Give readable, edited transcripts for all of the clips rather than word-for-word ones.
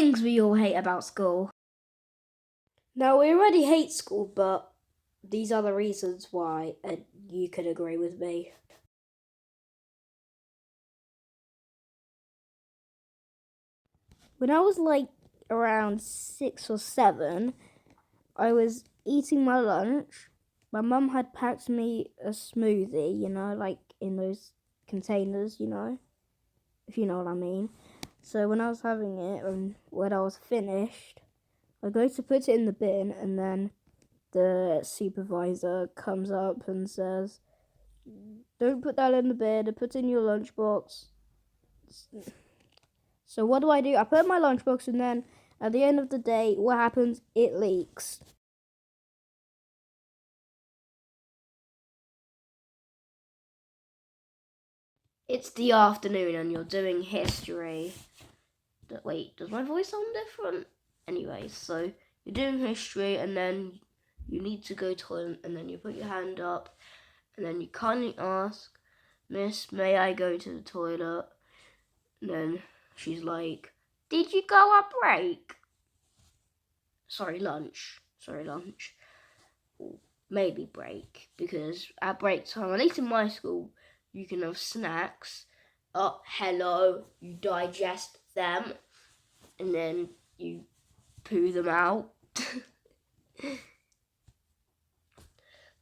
things we all hate about school. Now, we already hate school, but these are the reasons why, and you could agree with me. When I was like around 6 or 7, I was eating my lunch. My mum had packed me a smoothie, like in those containers, if you know what I mean. So when I was having it, and when I was finished, I go to put it in the bin, and then the supervisor comes up and says, "Don't put that in the bin, put it in your lunchbox." So what do? I put it in my lunchbox, and then at the end of the day, what happens? It leaks. It's the afternoon and you're doing history. Wait, does my voice sound different? Anyway, so you're doing history and then you need to go to the toilet and then you put your hand up and then you kindly ask, "Miss, may I go to the toilet?" And then she's like, "Did you go on break?" Lunch. Maybe break, because at break time, at least in my school, you can have snacks. Oh, hello, you digest them, and then you poo them out.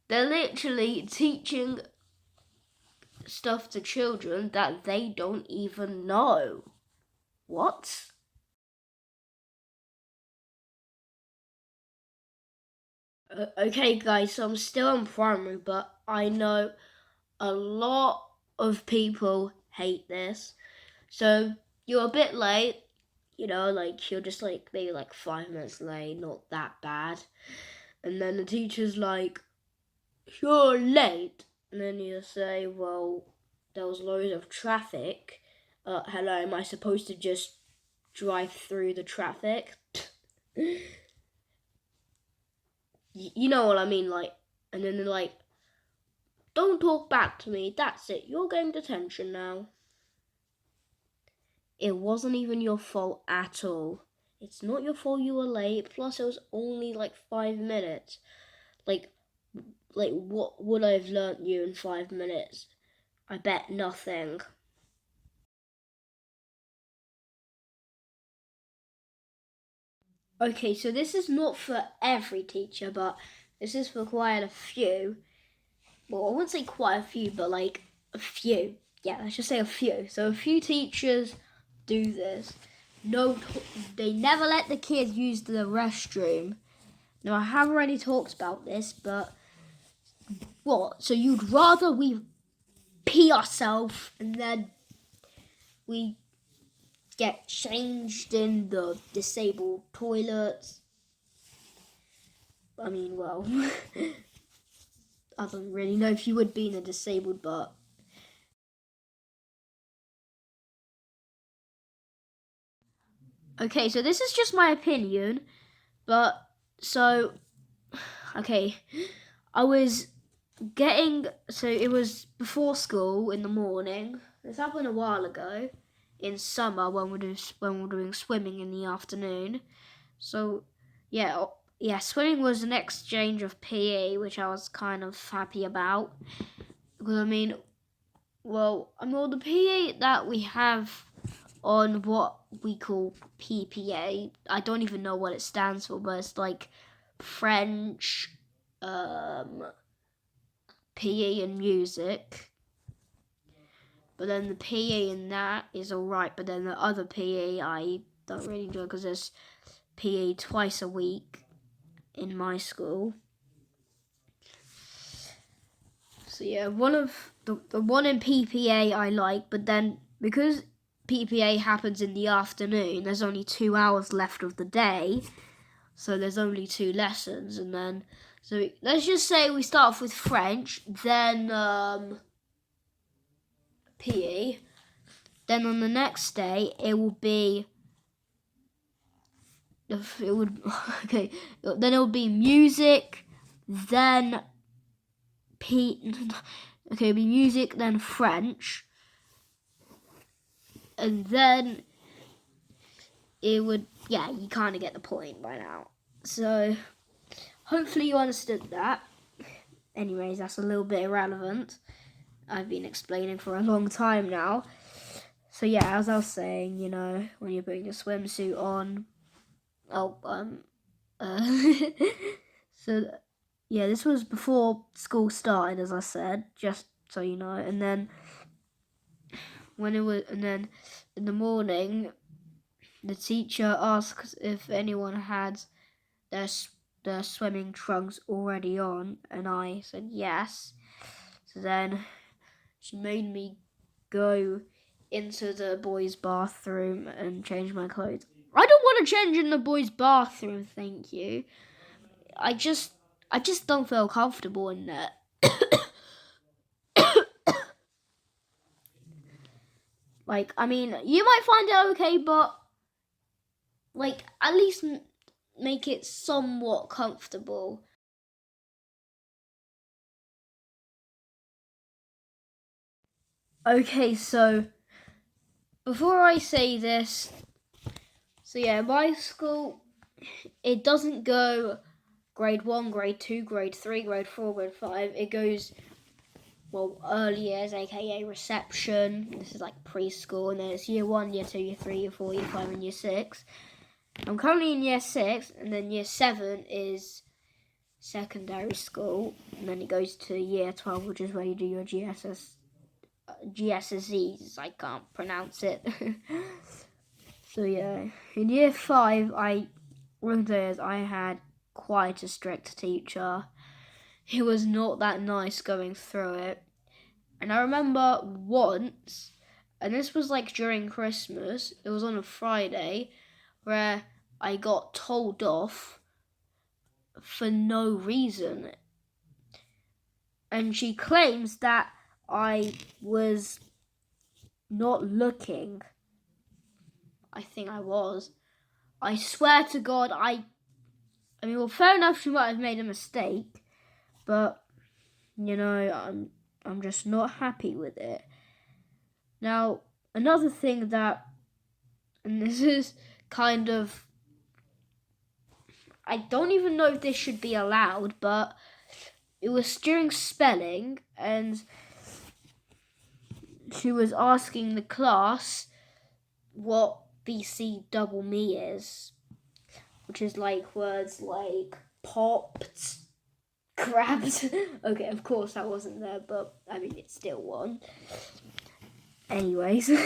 They're literally teaching stuff to children that they don't even know. What? Okay, guys, so I'm still in primary, but I know a lot of people hate this. So you're a bit late, like you're just like maybe like 5 minutes late, not that bad. And then the teacher's like, "You're late." And then you say, "Well, there was loads of traffic. Hello, am I supposed to just drive through the traffic?" You know what I mean, like, and then they're like, "Don't talk back to me, that's it, you're getting detention now." It wasn't even your fault at all. It's not your fault you were late, plus it was only like 5 minutes. Like what would I have learnt you in 5 minutes? I bet nothing. Okay, so this is not for every teacher, but this is for quite a few. Well, I wouldn't say quite a few, but like a few. Yeah, let's just say a few. So a few teachers do this. No, they never let the kids use the restroom. Now, I have already talked about this, but what? So you'd rather we pee ourselves and then we get changed in the disabled toilets? I mean, well, I don't really know if you would be in a disabled, but okay, so this is just my opinion, but so okay, I was so it was before school in the morning. This happened a while ago in summer when we're doing swimming in the afternoon. So yeah, swimming was an exchange of PE, which I was kind of happy about, because the PE that we have on what we call PPA, I don't even know what it stands for, but it's like French, PE and music. But then the PE in that is alright, but then the other PE I don't really enjoy, because there's PE twice a week in my school. So yeah, one of the one in PPA I like, but then because PPA happens in the afternoon, there's only 2 hours left of the day, so there's only 2 lessons, and then so let's just say we start off with French, then PE, then on the next day it would be okay, then it would be music, then it'd be music, then French, and then it would, yeah, you kind of get the point by now. So hopefully you understood that. Anyways, that's a little bit irrelevant. I've been explaining for a long time now. So yeah, as I was saying, you know, when you're putting a swimsuit on, so yeah, this was before school started, as I said, just so you know. And then in the morning, the teacher asked if anyone had their swimming trunks already on, and I said yes. So then she made me go into the boys' bathroom and change my clothes. I don't want to change in the boys' bathroom, thank you. I just don't feel comfortable in there. Like, I mean, you might find it okay, but like, at least make it somewhat comfortable. Okay, so before I say this, so yeah, my school, it doesn't go grade 1, grade 2, grade 3, grade 4, grade 5. It goes, well, early years, aka reception. This is like preschool, and then it's year 1, year 2, year 3, year 4, year 5, and year 6. I'm currently in year 6, and then year 7 is secondary school, and then it goes to year 12, which is where you do your GCSEs. I can't pronounce it. So yeah, in year 5, I had quite a strict teacher. He was not that nice going through it. And I remember once, and this was like during Christmas, it was on a Friday, where I got told off for no reason. And she claims that I was not looking. I think I was. I swear to God, I mean, well, fair enough, she might have made a mistake, but, you know, I'm just not happy with it. Now, another thing that, and this is kind of, I don't even know if this should be allowed, but it was during spelling, and she was asking the class what BC double me is, which is like words like popped, grabbed. Okay, of course that wasn't there, but I mean it's still one. Anyways, you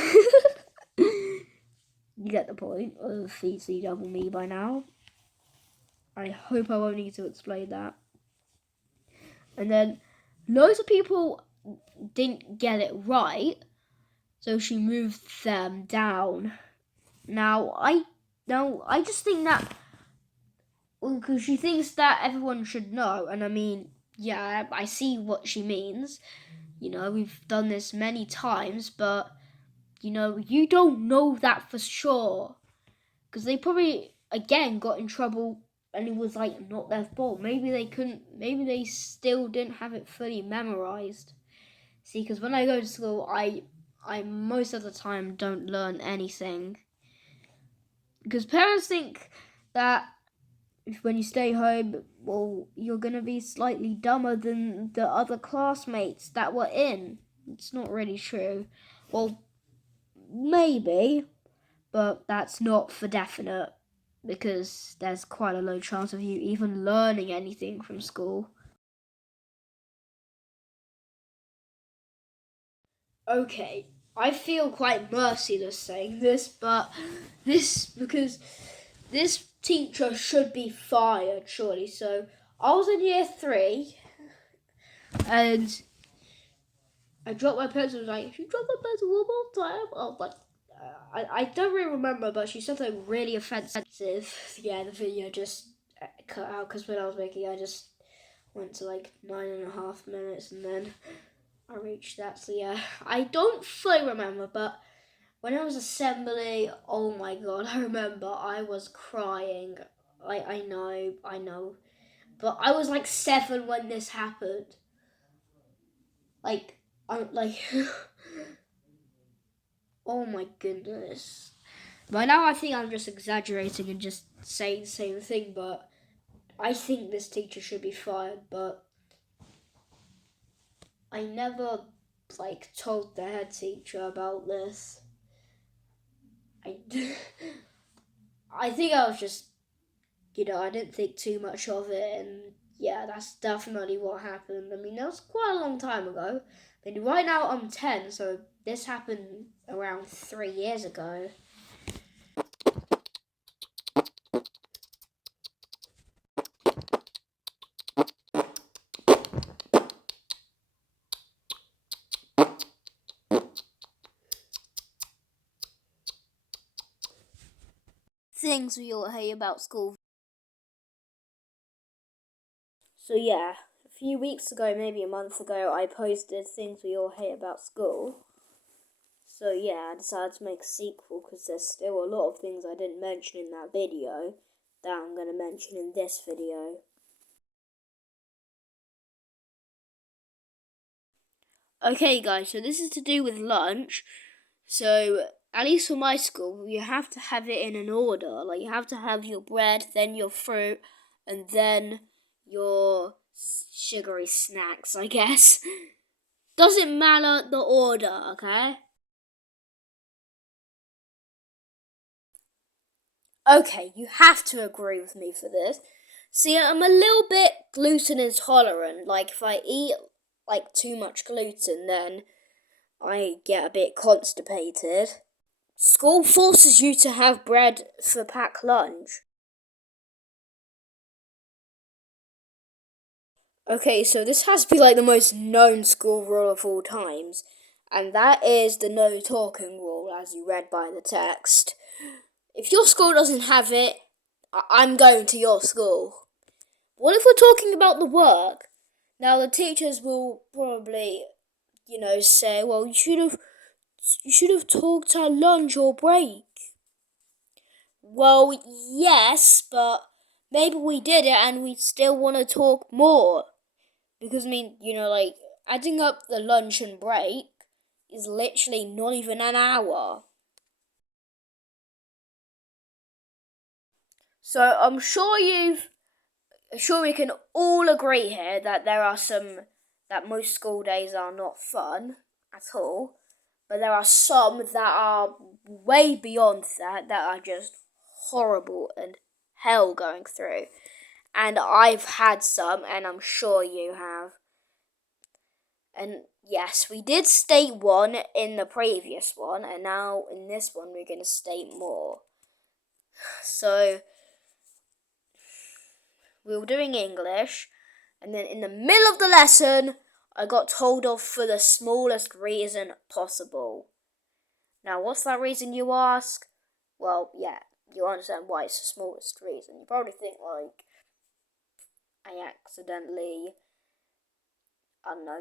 get the point of BC double me by now. I hope I won't need to explain that. And then loads of people didn't get it right, so she moved them down. Now I just think that, because she thinks that everyone should know, and I mean, yeah, I see what she means. You know, we've done this many times, but you know, you don't know that for sure, because they probably again got in trouble, and it was like not their fault. Maybe they still didn't have it fully memorized. See, because when I go to school, I most of the time don't learn anything, because parents think that when you stay home, well, you're going to be slightly dumber than the other classmates that were in. It's not really true. Well, maybe, but that's not for definite, because there's quite a low chance of you even learning anything from school. Okay, I feel quite merciless saying this, but because this teacher should be fired, surely. So I was in year 3, and I dropped my pencil. Was like, if you drop my pencil one more time, I was like, I don't really remember, but she said something really offensive. Yeah, the video just cut out, because when I was making it, I just went to like 9.5 minutes, and then I reached that. So yeah, I don't fully remember, but when I was assembly, oh my god, I remember I was crying. I know, but I was like 7 when this happened. Like, I'm like, oh my goodness. Right now I think I'm just exaggerating and just saying the same thing, but I think this teacher should be fired, but I never told the head teacher about this. I I think I was just, I didn't think too much of it, and yeah, that's definitely what happened. I mean, that was quite a long time ago. I mean, right now I'm 10, so this happened around 3 years ago. Things we all hate about school. So yeah, a few weeks ago, maybe a month ago, I posted things we all hate about school. So yeah, I decided to make a sequel because there's still a lot of things I didn't mention in that video that I'm going to mention in this video. Okay guys, so this is to do with lunch. So at least for my school, you have to have it in an order. Like you have to have your bread, then your fruit, and then your sugary snacks, I guess. Doesn't matter the order, okay? Okay, you have to agree with me for this. See, I'm a little bit gluten intolerant. Like if I eat too much gluten, then I get a bit constipated. School forces you to have bread for packed lunch. Okay, so this has to be the most known school rule of all times, and that is the no talking rule, as you read by the text. If your school doesn't have it, I'm going to your school. What if we're talking about the work? Now the teachers will probably, say, well, you should have talked at lunch or break. Well, yes, but maybe we did it and we still want to talk more. Because, adding up the lunch and break is literally not even an hour. So I'm sure we can all agree here that that most school days are not fun at all. But there are some that are way beyond that are just horrible and hell going through. And I've had some, and I'm sure you have. And yes, we did state one in the previous one, and now in this one we're going to state more. So, we were doing English, and then in the middle of the lesson, I got told off for the smallest reason possible. Now, what's that reason, you ask? Well, yeah, you understand why it's the smallest reason. You probably think, I accidentally,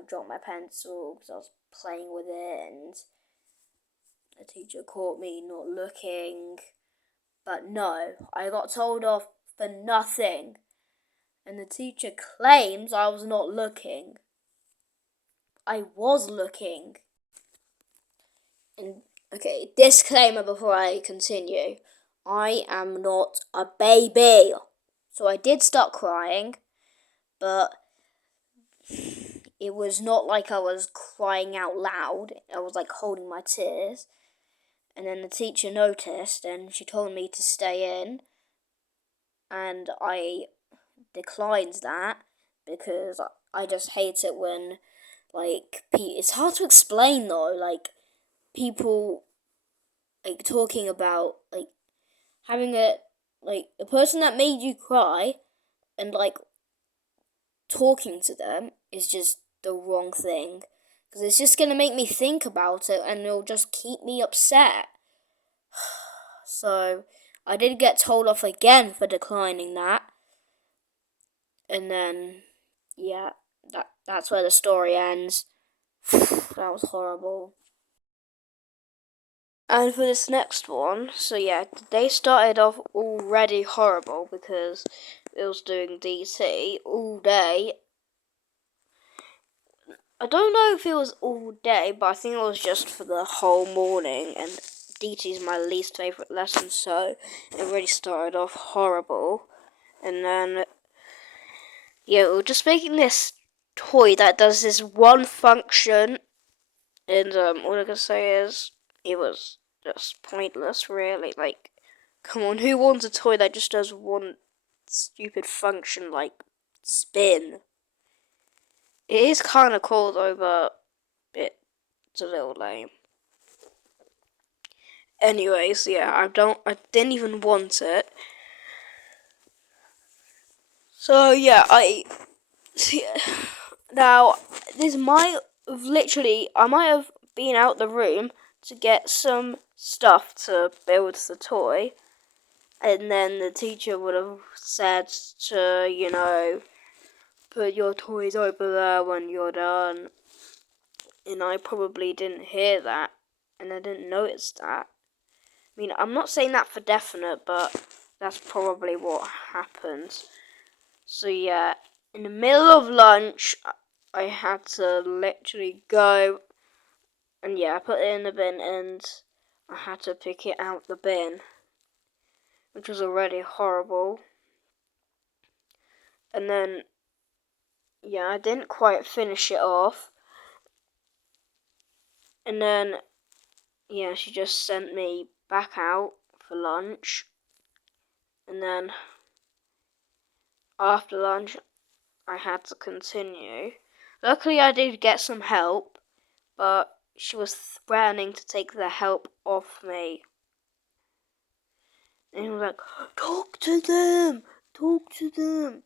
dropped my pencil because I was playing with it and the teacher caught me not looking. But no, I got told off for nothing. And the teacher claims I was not looking. I was looking. And okay, disclaimer before I continue. I am not a baby. So I did start crying, but it was not like I was crying out loud. I was holding my tears. And then the teacher noticed and she told me to stay in. And I declined that because I just hate it when, it's hard to explain though, people, talking about, having a person that made you cry and, talking to them is just the wrong thing. Because it's just going to make me think about it and it'll just keep me upset. So, I did get told off again for declining that. And then, yeah, that's where the story ends. That was horrible. And for this next one, so yeah, they started off already horrible because it was doing DT all day. I don't know if it was all day, but I think it was just for the whole morning and DT is my least favourite lesson, so it really started off horrible. And then, yeah, we were just making this toy that does this one function, and all I can say is it was just pointless, really. Like, come on, who wants a toy that just does one stupid function like spin? It is kind of cool though, but it's a little lame. Anyways, yeah, I didn't even want it. So yeah, now this might have I might have been out the room to get some stuff to build the toy, and then the teacher would have said to, put your toys over there when you're done. And I probably didn't hear that, and I didn't notice that. I mean, I'm not saying that for definite, but that's probably what happened. So yeah, in the middle of lunch, I had to literally go, and yeah, I put it in the bin, and I had to pick it out the bin, which was already horrible. And then, yeah, I didn't quite finish it off. And then, yeah, she just sent me back out for lunch. And then, after lunch, I had to continue. Luckily, I did get some help, but she was threatening to take the help off me. And he was like, talk to them! Talk to them!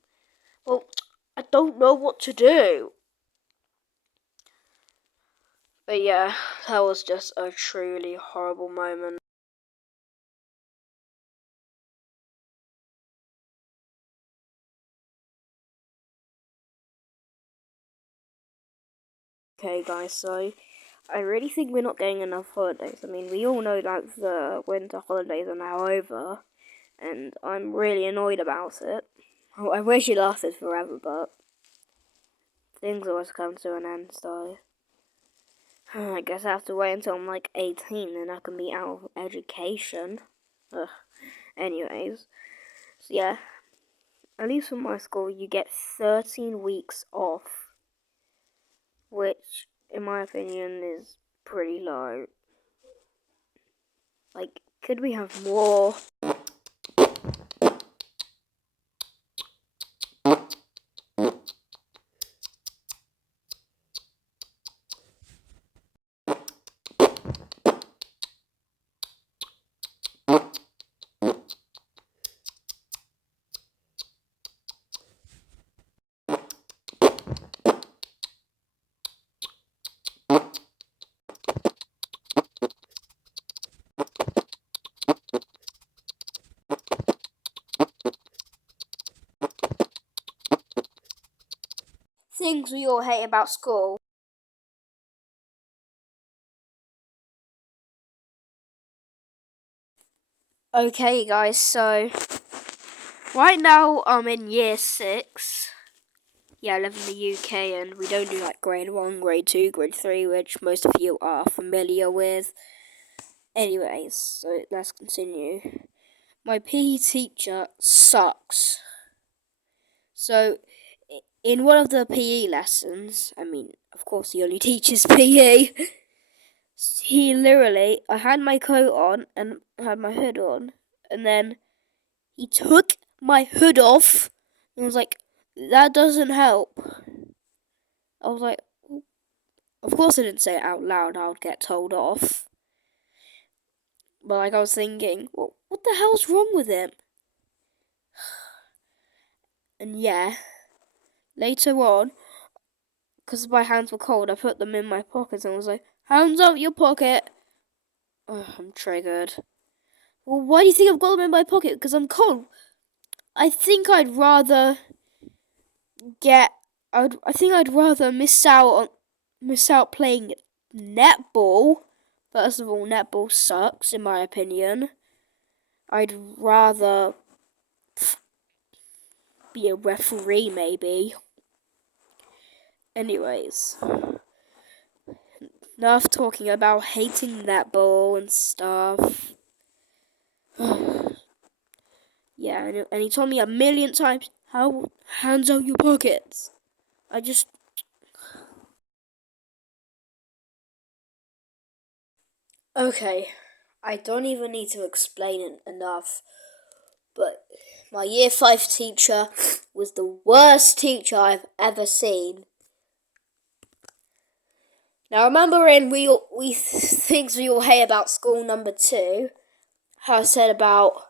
Well, I don't know what to do. But yeah, that was just a truly horrible moment. Okay guys, so I really think we're not getting enough holidays. I mean, we all know that the winter holidays are now over, and I'm really annoyed about it. I wish it lasted forever, but things always come to an end, so I guess I have to wait until I'm like 18 and I can be out of education. Ugh. Anyways, so yeah, at least for my school, you get 13 weeks off, which, in my opinion, is pretty low. Like, could we have more? Things we all hate about school. Okay, guys, so right now I'm in year 6. Yeah, I live in the UK, and we don't do like grade 1, grade 2, grade 3, which most of you are familiar with. Anyways, so let's continue. My PE teacher sucks. So, in one of the PE lessons, I mean, of course he only teaches PE, he literally, I had my coat on and had my hood on, and then he took my hood off and was like, that doesn't help. I was like, of course I didn't say it out loud, I would get told off. But like I was thinking, well, what the hell's wrong with him? And yeah, later on, because my hands were cold, I put them in my pockets and was like, hands out your pocket. Oh, I'm triggered. Well, why do you think I've got them in my pocket? Because I'm cold. I think I'd rather miss out playing netball. First of all, netball sucks in my opinion. I'd rather be a referee maybe. Anyways, enough talking about hating that ball and stuff. Yeah, and he told me a million times, how hands out your pockets. I just... Okay, I don't even need to explain it enough, but my year 5 teacher was the worst teacher I've ever seen. Now remember in we things we all hate about school number 2, how I said about,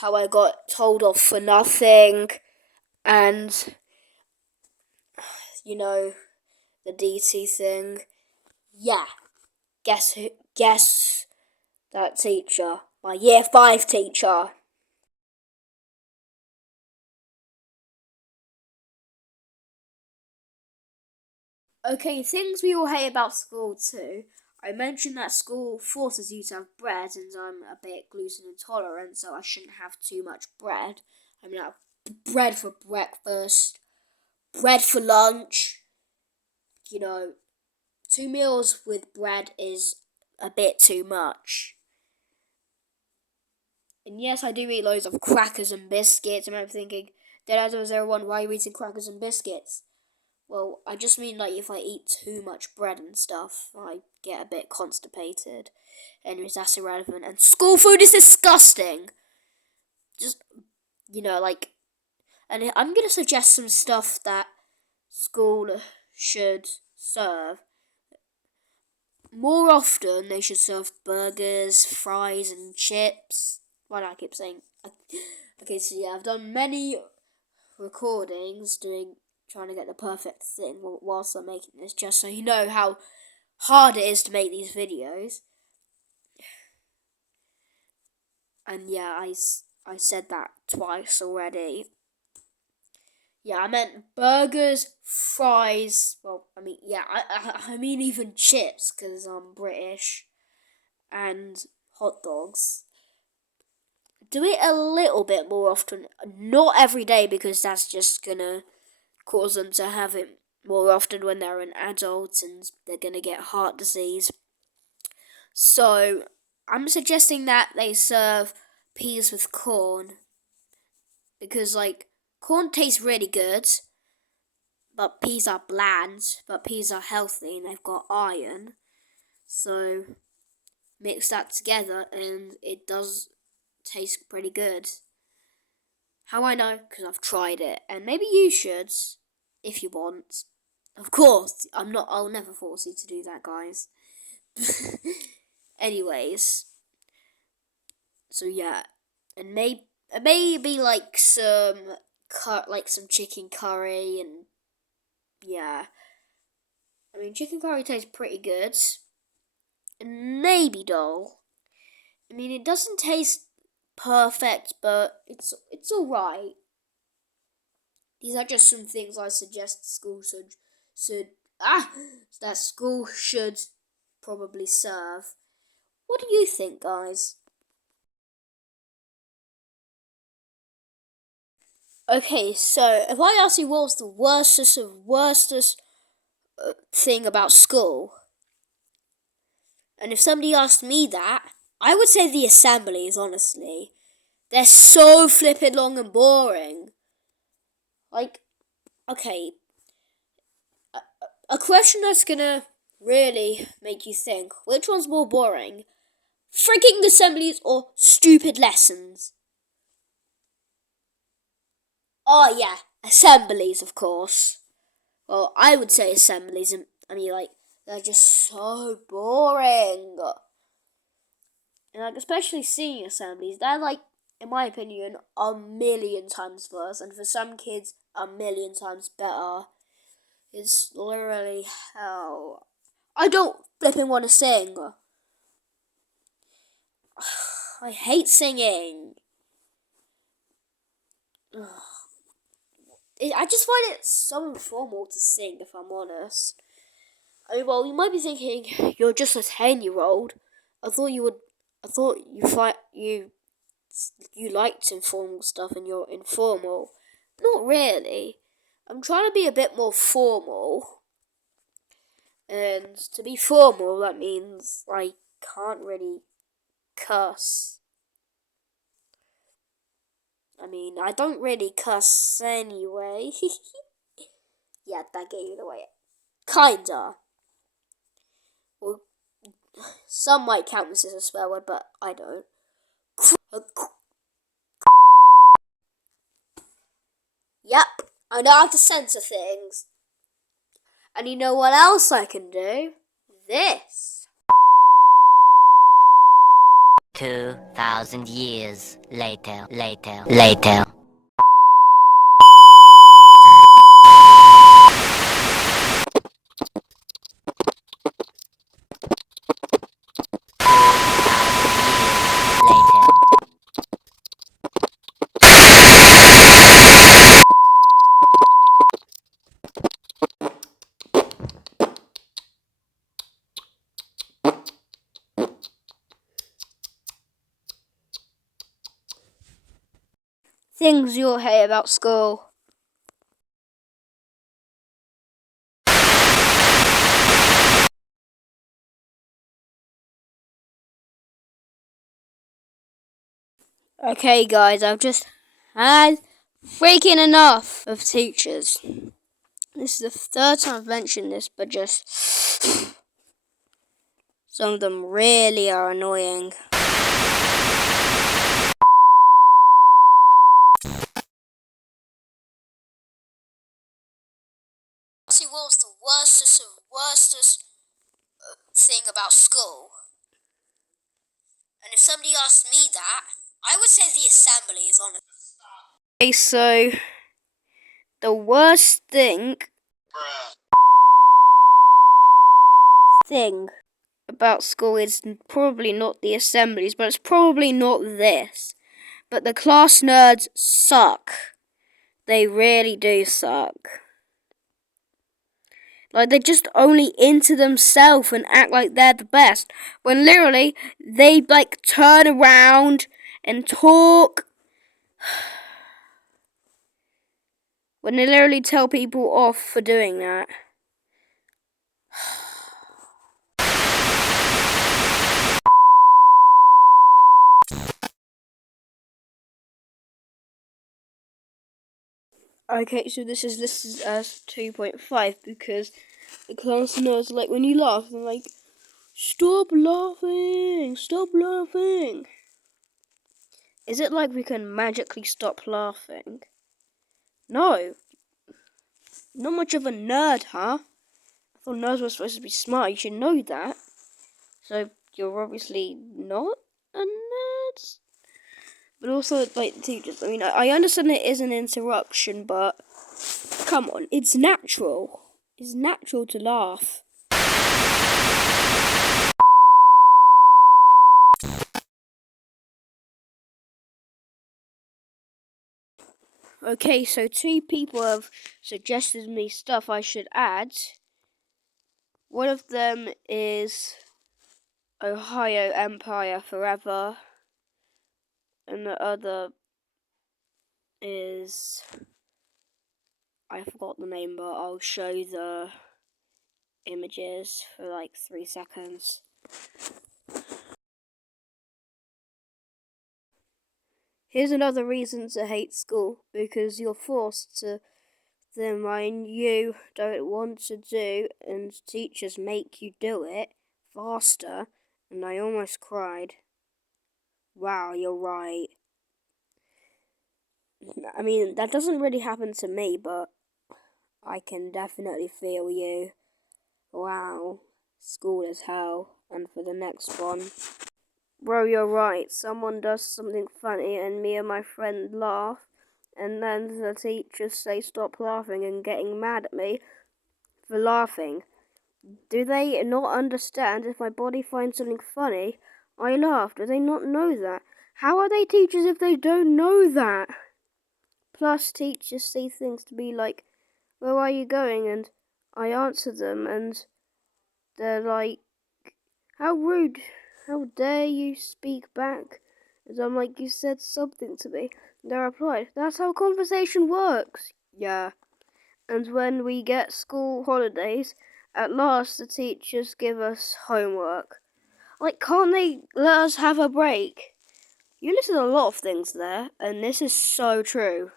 how I got told off for nothing, and, the DT thing. Yeah, guess that teacher, my year 5 teacher. Okay, things we all hate about school too. I mentioned that school forces you to have bread, and I'm a bit gluten intolerant, so I shouldn't have too much bread. I mean, I have bread for breakfast, bread for lunch. 2 meals with bread is a bit too much. And yes, I do eat loads of crackers and biscuits, and I'm thinking, Dead everyone, why are you eating crackers and biscuits? Well, I just mean like if I eat too much bread and stuff, I get a bit constipated. Anyways, that's irrelevant. And school food is disgusting. Just, like, and I'm gonna suggest some stuff that school should serve. More often, they should serve burgers, fries, and chips. Why do I keep saying? Okay, so yeah, I've done many recordings trying to get the perfect thing whilst I'm making this, just so you know how hard it is to make these videos. And yeah, I said that twice already. Yeah, I meant burgers, fries. Well, I mean, yeah, I mean even chips because I'm British, and hot dogs. Do it a little bit more often, not every day, because that's just gonna cause them to have it more often when they're an adult and they're gonna get heart disease. So I'm suggesting that they serve peas with corn, because corn tastes really good, but peas are bland, but peas are healthy and they've got iron. So mix that together and it does taste pretty good. How I know? Because I've tried it, and maybe you should, if you want. Of course, I'll never force you to do that, guys. Anyways, so yeah, and maybe some chicken curry, and yeah. I mean, chicken curry tastes pretty good, and maybe dal. I mean, it doesn't taste perfect, but it's all right. These are just some things I suggest school should ah that school should probably serve. What do you think, guys? Okay, so if I ask you what was the worstest thing about school, and if somebody asked me that, I would say the assemblies. Honestly, they're so flippin' long and boring. Like, okay, a question that's gonna really make you think: which one's more boring? Freaking assemblies or stupid lessons? Oh yeah, assemblies, of course. Well, I would say assemblies. I mean, they're just so boring. And especially singing assemblies, they're in my opinion, a million times worse. And for some kids, a million times better. It's literally hell. I don't flipping want to sing. I hate singing. I just find it so informal to sing, if I'm honest. I mean, well, you might be thinking you're just a 10-year-old. I thought you would. I thought you liked informal stuff, and you're informal. Not really. I'm trying to be a bit more formal. And to be formal, that means I can't really cuss. I mean, I don't really cuss anyway. Yeah, that gave it away. Kinda. Well, some might count this as a swear word, but I don't. Yep, I know how to censor things. And you know what else I can do? This. 2,000 years later. Things you'll hate about school. Okay, guys, I've just had freaking enough of teachers. This is the third time I've mentioned this, but just some of them really are annoying. See, what was the worstest thing about school? And if somebody asked me that, I would say the assemblies, honestly. Okay, so the worst thing about school is probably not the assemblies, but it's probably not this. But the class nerds suck. They really do suck. Like, they're just only into themselves and act like they're the best. When literally, they, like, turn around and talk. When they literally tell people off for doing that. Okay, so this is 2.5 because the class nerds, like, when you laugh, they're like, stop laughing! Is it like we can magically stop laughing? No. Not much of a nerd, huh? I thought nerds were supposed to be smart, you should know that. So, you're obviously not a nerd? But also, like, teachers, I mean, I understand it is an interruption, but come on, it's natural. It's natural to laugh. Okay, so 2 people have suggested me stuff I should add. One of them is Ohio Empire Forever, and the other is, I forgot the name, but I'll show the images for like 3 seconds. Here's another reason to hate school, because you're forced to the mind you don't want to do, and teachers make you do it faster, and I almost cried. Wow, you're right. I mean, that doesn't really happen to me, but I can definitely feel you. Wow, school is hell. And for the next one. Bro, you're right. Someone does something funny and me and my friend laugh, and then the teachers say stop laughing and getting mad at me for laughing. Do they not understand if my body finds something funny, I laugh? Do they not know that? How are they teachers if they don't know that? Plus, teachers say things to be like, where are you going? And I answer them, and they're like, how rude, how dare you speak back? And I'm like, you said something to me. And they replied, that's how conversation works. Yeah. And when we get school holidays, at last the teachers give us homework. Like, can't they let us have a break? You listed a lot of things there, and this is so true.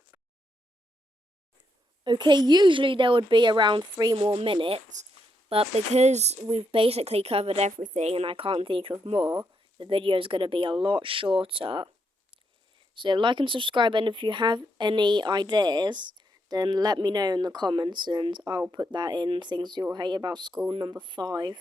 Okay, usually there would be around 3 more minutes, but because we've basically covered everything and I can't think of more, the video is going to be a lot shorter. So like and subscribe, and if you have any ideas, then let me know in the comments and I'll put that in things you'll hate about school number 5.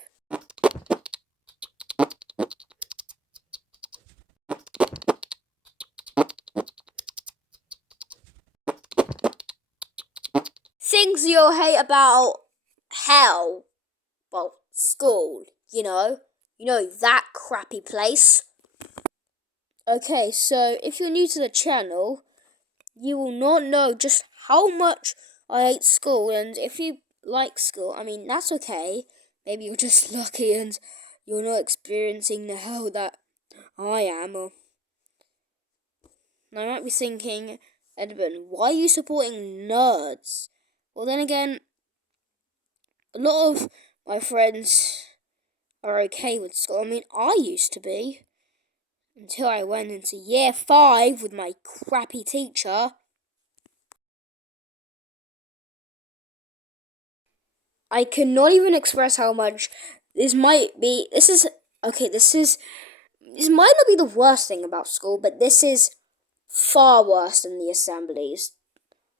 Things you'll hate about hell. Well, school, you know that crappy place. Okay, so if you're new to the channel, you will not know just how much I hate school, and if you like school, I mean, that's okay. Maybe you're just lucky and you're not experiencing the hell that I am. Or I might be thinking, Edmund, why are you supporting nerds? Well, then again, a lot of my friends are okay with school. I mean, I used to be. Until I went into year 5 with my crappy teacher. I cannot even express how much this might be. This might not be the worst thing about school, but this is far worse than the assemblies.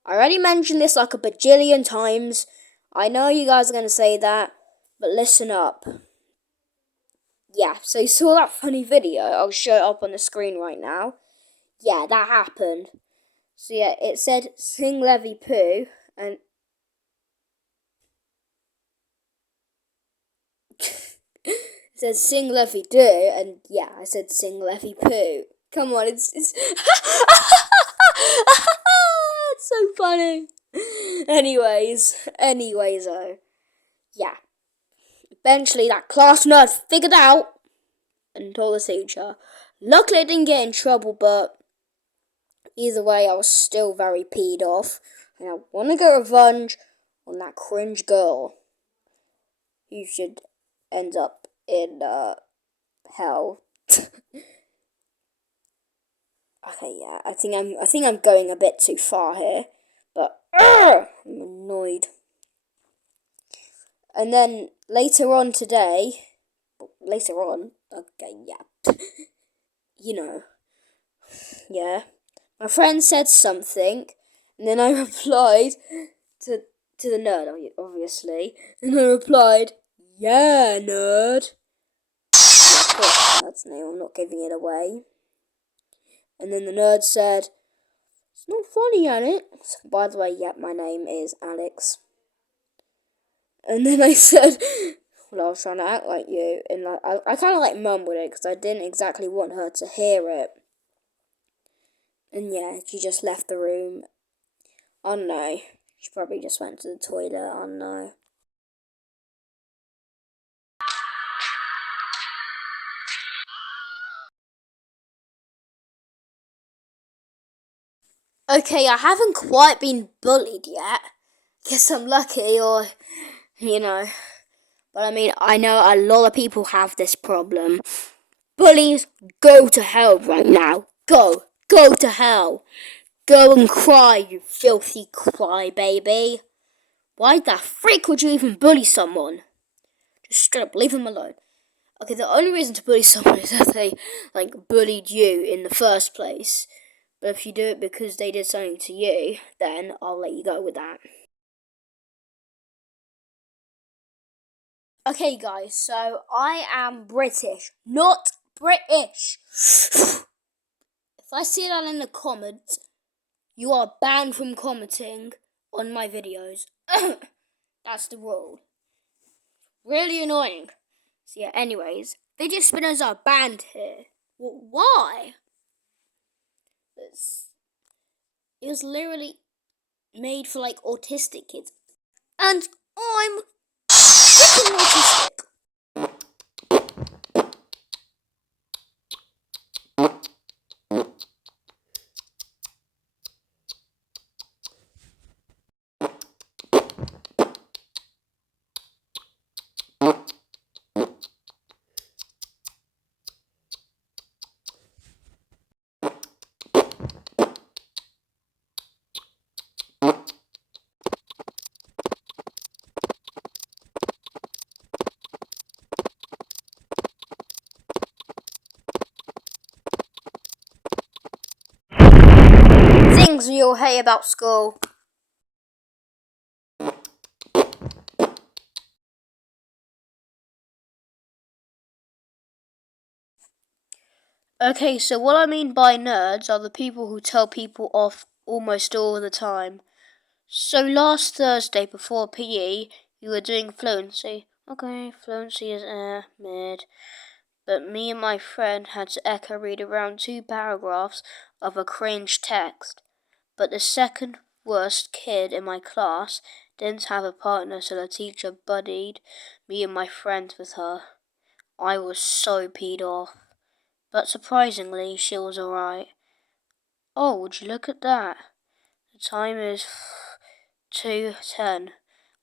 I already mentioned this like a bajillion times. I know you guys are going to say that, but listen up. Yeah, so you saw that funny video? I'll show it up on the screen right now. Yeah, that happened. So yeah, it said sing Levy Poo, and it says sing Levy Do, and yeah, I said sing Levy Poo. Come on, it's it's so funny. Anyways, yeah. Eventually, that class nerd figured out and told the teacher. Luckily, I didn't get in trouble, but either way, I was still very peed off, and I want to get revenge on that cringe girl. You should end up in hell. Okay, yeah, I think I'm going a bit too far here, but I'm annoyed. And then later on today, okay, yeah, yeah, my friend said something, and then I replied to the nerd, obviously, and I replied, yeah, nerd. Yeah, of course, nerd's name. I'm not giving it away. And then the nerd said, it's not funny, Alex. By the way, yeah, my name is Alex. And then I said, well, I was trying to act like you. And I kind of like mumbled it because I didn't exactly want her to hear it. And yeah, she just left the room. Oh no. She probably just went to the toilet. Oh no. Okay, I haven't quite been bullied yet. Guess I'm lucky, or, But I mean, I know a lot of people have this problem. Bullies, go to hell right now. Go to hell. Go and cry, you filthy crybaby. Why the freak would you even bully someone? Just straight up leave them alone. Okay, the only reason to bully someone is if they, bullied you in the first place. But if you do it because they did something to you, then I'll let you go with that. Okay, guys, so I am British, not British. If I see that in the comments, you are banned from commenting on my videos. That's the rule. Really annoying. So yeah, anyways, fidget spinners are banned here. Well, why? It was literally made for autistic kids. And I'm freaking autistic. Things you'll hate about school. Okay, so what I mean by nerds are the people who tell people off almost all the time. So last Thursday before PE, you were doing fluency. Okay, fluency is mid. But me and my friend had to echo read around 2 paragraphs of a cringe text. But the second worst kid in my class didn't have a partner, so the teacher buddied me and my friend with her. I was so peed off. But surprisingly, she was alright. Oh, would you look at that? The time is 2:10.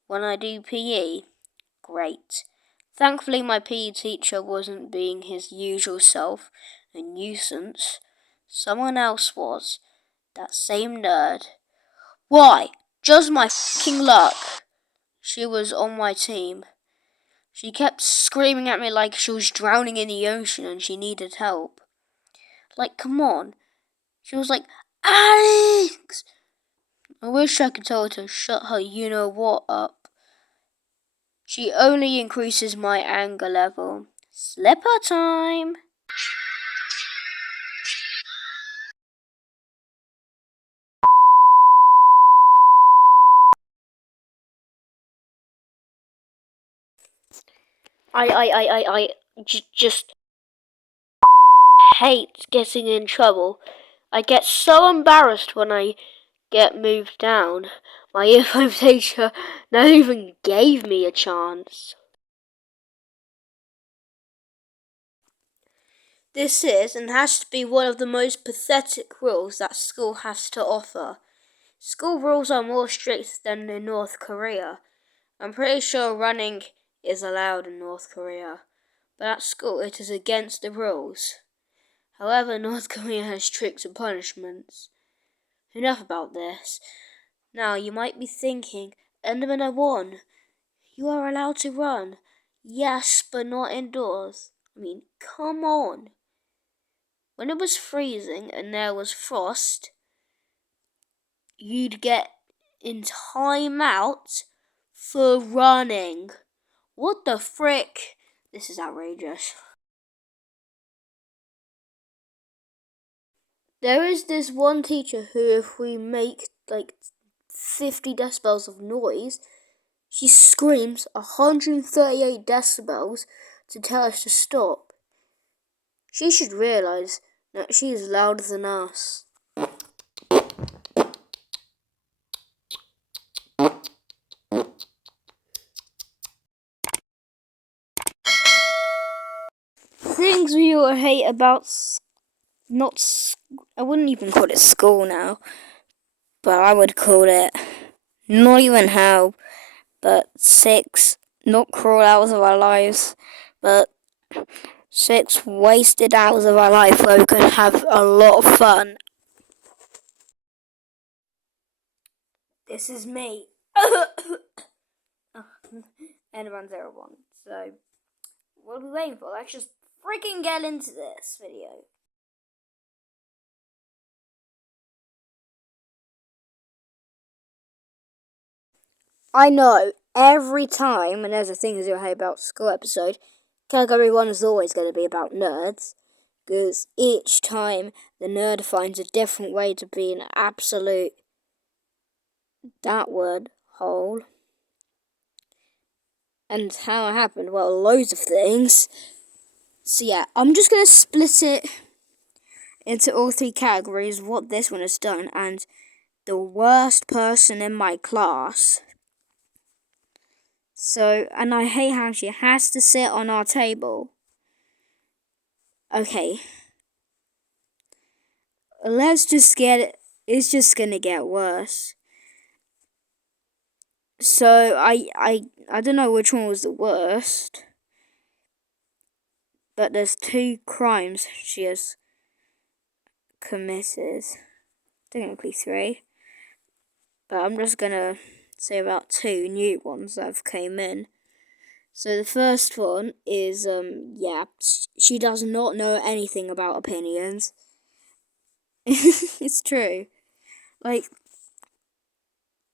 When I do PE, great. Thankfully, my PE teacher wasn't being his usual self, a nuisance. Someone else was. That same nerd. Why? Just my fucking luck. She was on my team. She kept screaming at me like she was drowning in the ocean and she needed help. Like, come on. She was like, Alex! I wish I could tell her to shut her you-know-what up. She only increases my anger level. Slipper time! Just hate getting in trouble. I get so embarrassed when I get moved down. My earphone teacher never even gave me a chance. This is and has to be one of the most pathetic rules that school has to offer. School rules are more strict than in North Korea. I'm pretty sure running is allowed in North Korea, but at school it is against the rules. However, North Korea has stricter punishments. Enough about this. Now, you might be thinking, Enderman 01, you are allowed to run. Yes, but not indoors. I mean, come on. When it was freezing and there was frost, you'd get in time out for running. What the frick? This is outrageous. There is this one teacher who, if we make like 50 decibels of noise, she screams 138 decibels to tell us to stop. She should realise that she is louder than us. Things we all hate about I wouldn't even call it school now, but I would call it not even hell, but 6 not cruel hours of our lives, but 6 wasted hours of our life where we could have a lot of fun. This is me. Enderman 01. So, what are we waiting for? Let's just freaking get into this video. I know, every time when there's a Things You Hate About School episode, category 1 is always going to be about nerds, because each time the nerd finds a different way to be an absolute, that word, hole. And how it happened, well, loads of things. So yeah, I'm just going to split it into all 3 categories, what this one has done, and the worst person in my class. So, and I hate how she has to sit on our table. Okay. Let's just get it. It's just gonna get worse. So, I don't know which one was the worst. But there's 2 crimes she has committed. Technically 3. But I'm just gonna say about 2 new ones that have came in. So the first one is, she does not know anything about opinions. It's true. like,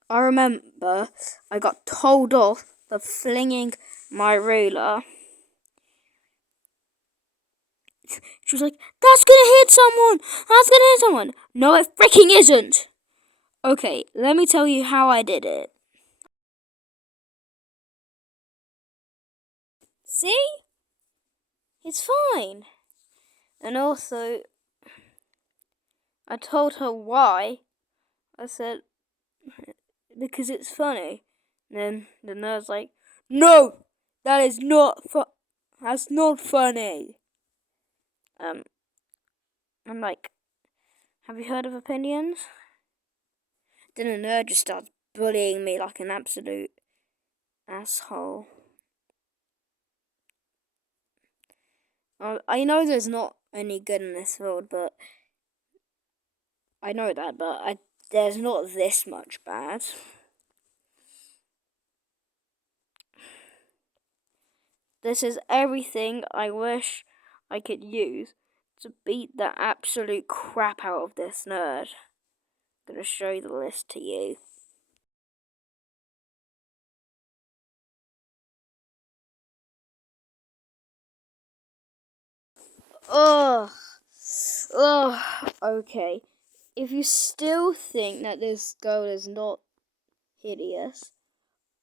I remember I got told off for flinging my ruler. She was like, "That's gonna hit someone! That's gonna hit someone!" No, it freaking isn't! Okay, let me tell you how I did it. See? It's fine. And also, I told her why. I said, because it's funny. And then the nerd's like, "No! That's not funny." I'm like, "Have you heard of opinions?" Then the nerd just starts bullying me like an absolute asshole. I know there's not any good in this world, but I know that, but there's not this much bad. This is everything I wish I could use to beat the absolute crap out of this nerd. I'm gonna show the list to you. Ugh. Okay. If you still think that this girl is not hideous,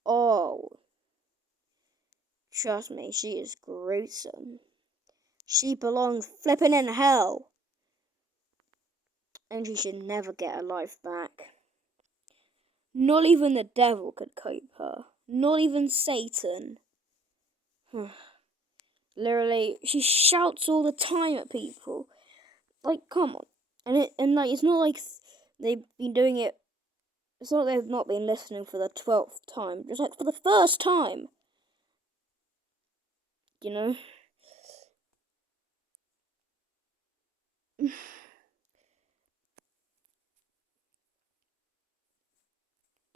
oh, trust me, she is gruesome. She belongs flipping in hell. And she should never get her life back. Not even the devil could cope her. Not even Satan. Literally, she shouts all the time at people. Like, come on. And like, it's not like they've been doing it. It's not like they've not been listening for the 12th time. Just like for the first time. You know?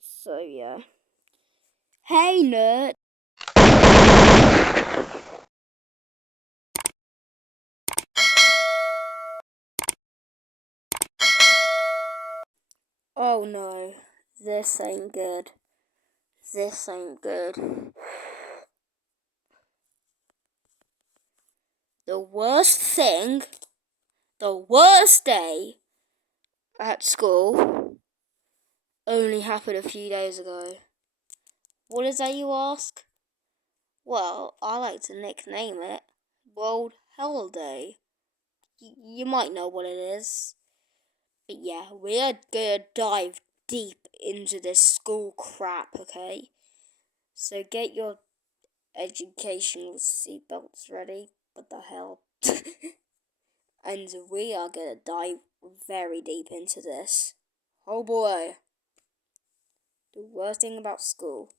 So, yeah. Hey, nerd. Oh no. This ain't good. This ain't good. The worst thing, the worst day at school only happened a few days ago. What is that, you ask? Well, I like to nickname it World Hell Day. You might know what it is. But yeah, we're gonna dive deep into this school crap, okay? So get your educational seatbelts ready. What the hell? And we are gonna dive very deep into this. Oh boy. The worst thing about school.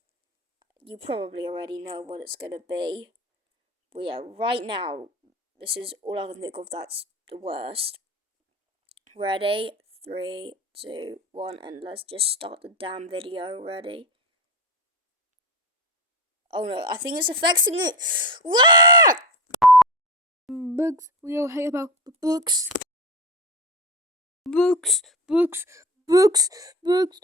You probably already know what it's gonna be. But yeah, right now, this is all I can think of that's the worst. Ready? 3, 2, 1, and let's just start the damn video. Ready? Oh no, I think it's affecting it. Wah! Books. We all hate about books. Books. Books. Books. Books.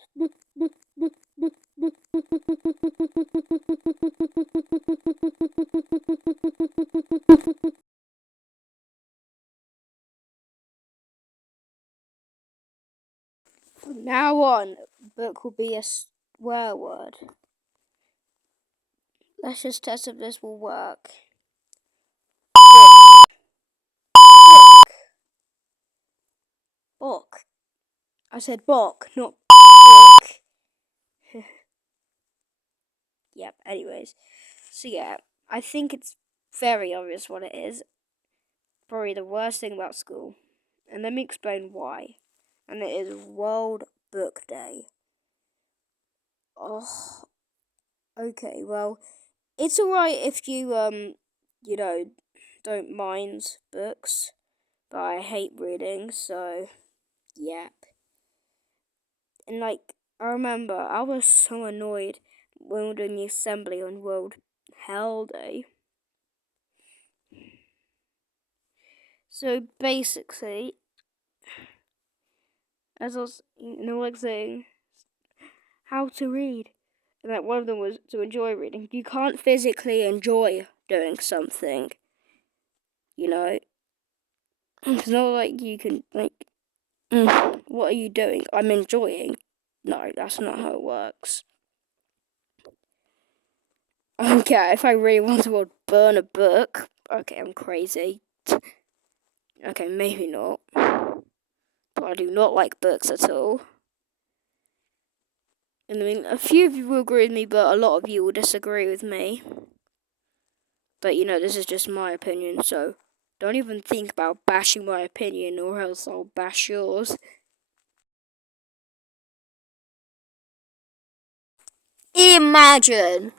From now on, book will be a swear word. Let's just test if this will work. Book. I said book, not book. Yep, anyways. So yeah, I think it's very obvious what it is. Probably the worst thing about school. And let me explain why. And it is World Book Day. Oh, okay, well, it's alright if you, don't mind books. But I hate reading, so, yep. And like, I remember I was so annoyed when we were doing the assembly on World Hell Day. So basically, as I was, like saying how to read, and that one of them was to enjoy reading. You can't physically enjoy doing something, It's not like you can what are you doing? I'm enjoying. No, that's not how it works. Okay, if I really want to burn a book, okay, I'm crazy. Okay, maybe not. But I do not like books at all. And I mean, a few of you will agree with me, but a lot of you will disagree with me. But this is just my opinion, so don't even think about bashing my opinion, or else I'll bash yours. Imagine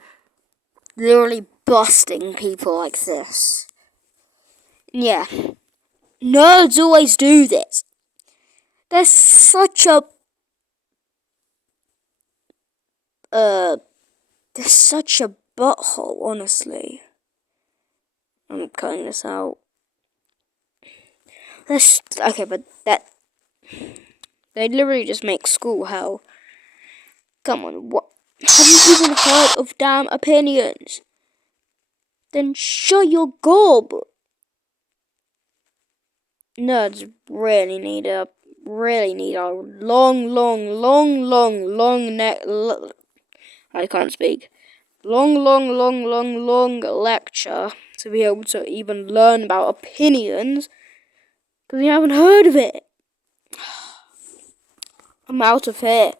literally busting people like this. Yeah, nerds always do this. They're such a they're such a butthole, honestly. I'm cutting this out. Okay, but they literally just make school hell. Come on, what? Have you even heard of damn opinions? Then shut your gob. Nerds really need a long neck. I can't speak. Long lecture to be able to even learn about opinions, because you haven't heard of it. I'm out of here.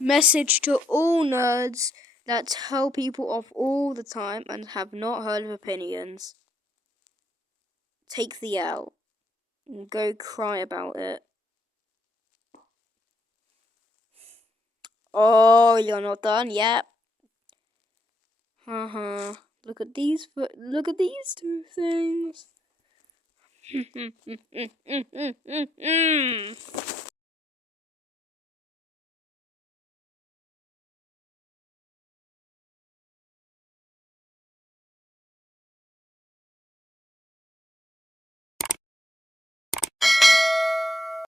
Message to all nerds that tell people off all the time and have not heard of opinions. Take the L and go cry about it. Oh, you're not done yet. Look at these two things.